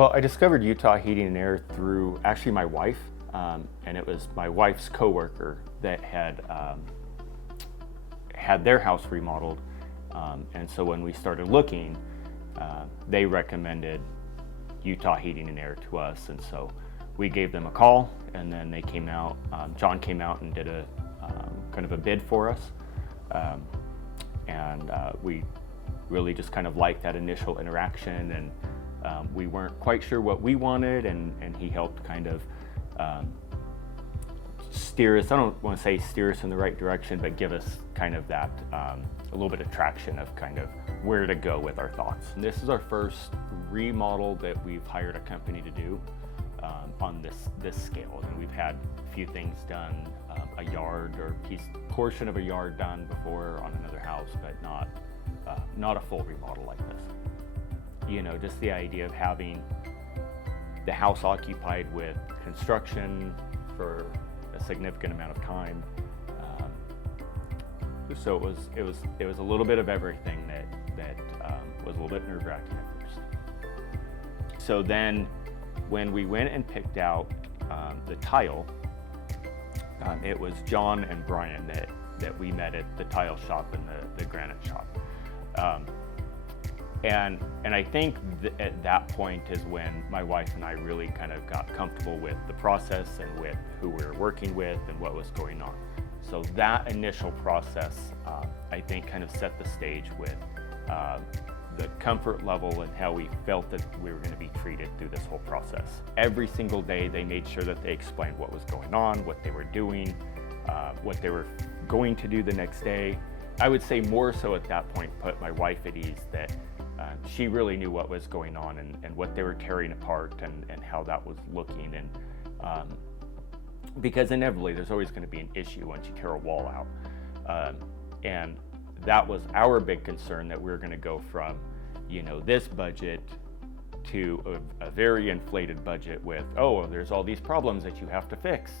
Well, I discovered Utah Heating and Air through actually my wife, and it was my wife's coworker that had their house remodeled, and so when we started looking, they recommended Utah Heating and Air to us, and so we gave them a call, and then they came out. John came out and did a kind of a bid for us, and we really just kind of liked that initial interaction, and we weren't quite sure what we wanted, and he helped kind of steer us. I don't want to say steer us in the right direction, but give us kind of that a little bit of traction of kind of where to go with our thoughts. And this is our first remodel that we've hired a company to do on this scale, and we've had a few things done, a yard or portion of a yard done before on another house, but not a full remodel like this. You know, just the idea of having the house occupied with construction for a significant amount of time. So it was a little bit of everything that was a little bit nerve-wracking at first. So then, when we went and picked out the tile, it was John and Brian that we met at the tile shop and the granite shop. And I think at that point is when my wife and I really kind of got comfortable with the process and with who we were working with and what was going on. So that initial process, I think, kind of set the stage with the comfort level and how we felt that we were going to be treated through this whole process. Every single day they made sure that they explained what was going on, what they were doing, what they were going to do the next day. I would say more so at that point put my wife at ease that she really knew what was going on and what they were tearing apart and how that was looking. And because inevitably there's always going to be an issue once you tear a wall out. And that was our big concern, that we were going to go from, you know, this budget to a very inflated budget with, oh, there's all these problems that you have to fix.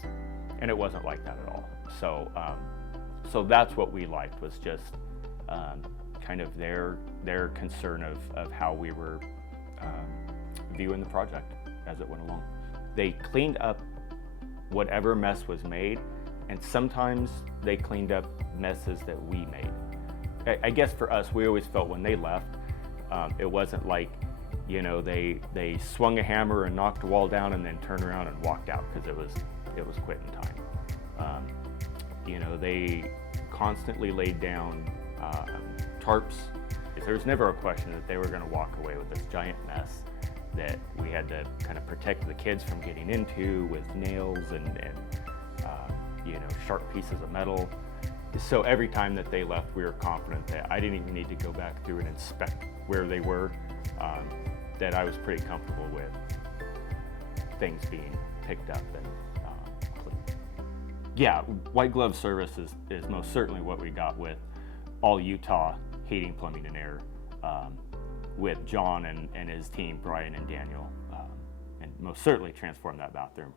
And it wasn't like that at all. So that's what we liked, was just kind of their concern of how we were viewing the project as it went along. They cleaned up whatever mess was made, and sometimes they cleaned up messes that we made. I guess for us, we always felt when they left, it wasn't like, you know, they swung a hammer and knocked a wall down and then turned around and walked out, because it was quitting time. You know, they constantly laid down tarps. There was never a question that they were going to walk away with this giant mess that we had to kind of protect the kids from getting into with nails and you know, sharp pieces of metal. So every time that they left, we were confident that I didn't even need to go back through and inspect where they were, that I was pretty comfortable with things being picked up and cleaned. Yeah, white glove service is most certainly what we got with all Utah Heating, Plumbing, and Air, with John and his team, Brian and Daniel, and most certainly transformed that bathroom.